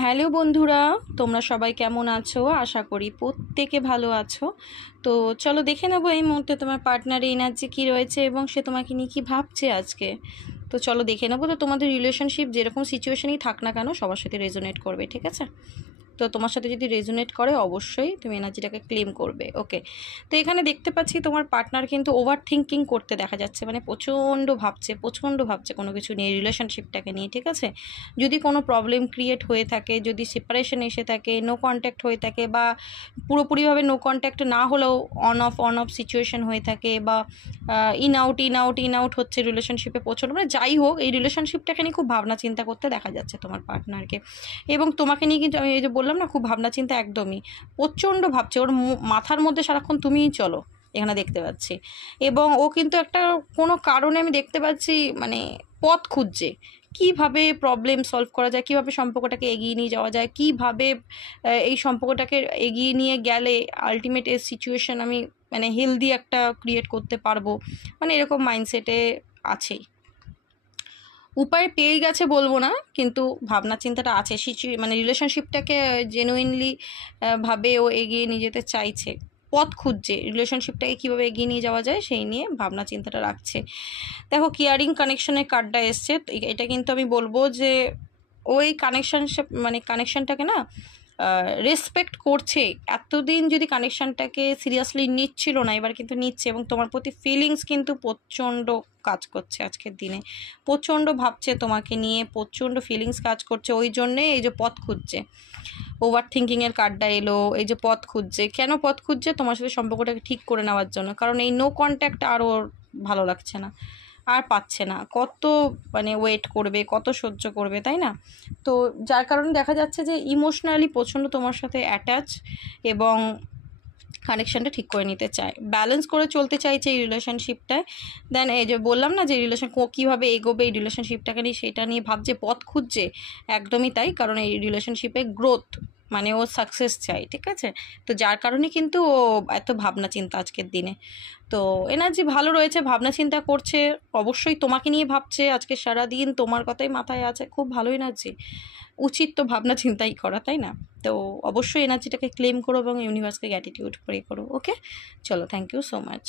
Hello বন্ধুরা, তোমরা সবাই কেমন আছো? আশা করি প্রত্যেকে ভালো আছো। তো চলো দেখে নেবো এই মুহূর্তে তোমার পার্টনারের এনার্জি কী রয়েছে এবং সে তোমাকে নিয়ে কী ভাবছে আজকে। তো চলো দেখে নেবো। তো তোমাদের রিলেশনশিপ যেরকম সিচুয়েশনই থাক না কেন সবার সাথে রেজোনেট করবে, ঠিক আছে? তো তোমার সাথে যদি রেজোনেট করে অবশ্যই তুমি এনার্জিটাকে ক্লেম করবে। ওকে, তো এখানে দেখতে পাচ্ছি তোমার পার্টনার কিন্তু ওভার থিঙ্কিং করতে দেখা যাচ্ছে, মানে প্রচণ্ড ভাবছে কোনো কিছু নিয়ে, রিলেশনশিপটাকে নিয়ে, ঠিক আছে? যদি কোনো প্রবলেম ক্রিয়েট হয়ে থাকে, যদি সেপারেশন এসে থাকে, নো কন্ট্যাক্ট হয়ে থাকে, বা পুরোপুরিভাবে নো কন্ট্যাক্ট না হলেও অন অফ সিচুয়েশন হয়ে থাকে, বা ইন আউট হচ্ছে রিলেশনশিপে প্রচণ্ড, মানে যাই হোক এই রিলেশনশিপটাকে নিয়ে খুব ভাবনা চিন্তা করতে দেখা যাচ্ছে তোমার পার্টনারকে। এবং তোমাকে নিয়ে কিন্তু আমি এই যে বললাম না, খুব ভাবনা চিন্তা, একদমই প্রচণ্ড ভাবছে, ওর মাথার মধ্যে সারাক্ষণ তুমিই চলো এখানে দেখতে পাচ্ছি। এবং ও কিন্তু একটা কোনো কারণে আমি দেখতে পাচ্ছি মানে পথ খুঁজছে, কীভাবে প্রবলেম সলভ করা যায়, কীভাবে সম্পর্কটাকে এগিয়ে নিয়ে যাওয়া যায়, কীভাবে এই সম্পর্কটাকে এগিয়ে নিয়ে গেলে আলটিমেট এই সিচুয়েশন আমি মানে হেলদি একটা ক্রিয়েট করতে পারবো, মানে এরকম মাইন্ডসেটে আছেই। উপায় পেয়ে গেছে বলবো না, কিন্তু ভাবনা চিন্তাটা আছে, মানে রিলেশনশিপটাকে জেনুইনলি ভাবে ও এগিয়ে নিয়ে যেতে চাইছে, পথ খুঁজছে, রিলেশনশিপটাকে কীভাবে এগিয়ে নিয়ে যাওয়া যায় সেই নিয়ে ভাবনা চিন্তাটা রাখছে। দেখো কেয়ারিং কানেকশনের কার্ডটা এসছে, এটা কিন্তু আমি বলবো যে ওই কানেকশনটাকে না রেসপেক্ট করছে। এতদিন যদি কানেকশানটাকে সিরিয়াসলি নিচ্ছিল না, এবার কিন্তু নিচ্ছে, এবং তোমার প্রতি ফিলিংস কিন্তু প্রচণ্ড কাজ করছে আজকের দিনে, প্রচণ্ড ভাবছে তোমাকে নিয়ে, প্রচণ্ড ফিলিংস কাজ করছে। ওই জন্যে এই যে পথ খুঁজছে, ওভার থিঙ্কিংয়ের কার্ডটা এলো, এই যে পথ খুঁজছে। কেন পথ খুঁজছে? তোমার সাথে সম্পর্কটাকে ঠিক করে নেওয়ার জন্য, কারণ এই নো কন্ট্যাক্ট আর ওর ভালো লাগছে না, আর পাচ্ছে না, কত মানে ওয়েট করবে, কত সহ্য করবে, তাই না? তো যার কারণে দেখা যাচ্ছে যে ইমোশনালি প্রচণ্ড তোমার সাথে অ্যাটাচ, এবং কানেকশানটা ঠিক করে নিতে চায়, ব্যালেন্স করে চলতে চাইছে এই রিলেশনশিপটায়। দেন এই যে বললাম না যে রিলেশন কীভাবে এগোবে এই রিলেশনশিপটাকে নিয়ে, সেটা নিয়ে ভাবছে, পথ খুঁজছে। একদমই তাই, কারণ এই রিলেশনশিপে গ্রোথ মানে ও সাকসেস চাই, ঠিক আছে? তো যার কারণে কিন্তু ও এত ভাবনা চিন্তা আজকের দিনে। তো এনার্জি ভালো রয়েছে, ভাবনা চিন্তা করছে, অবশ্যই তোমাকে নিয়ে ভাবছে, আজকে সারাদিন তোমার কথাই মাথায় আছে, খুব ভালো এনার্জি। উচিত তো ভাবনা চিন্তাই করা, তাই না? তো অবশ্যই এনার্জিটাকে ক্লেম করো এবং ইউনিভার্সকে গ্র্যাটিটিউড প্রে করো। ওকে, চলো, থ্যাংক ইউ সো মাচ।